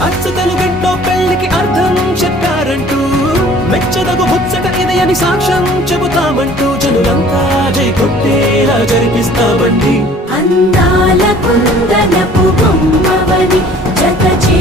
అచ్చ తెలుగింట్లో పెళ్లికి అర్థం చెప్పారంటూ మెచ్చదగు ముచ్చట ఇది అని సాక్ష్యం చెబుతామంటూ జనులంతా జై కొట్టేలా జరిపిస్తామండి. అందాల కుందనపు బొమ్మవని జత చే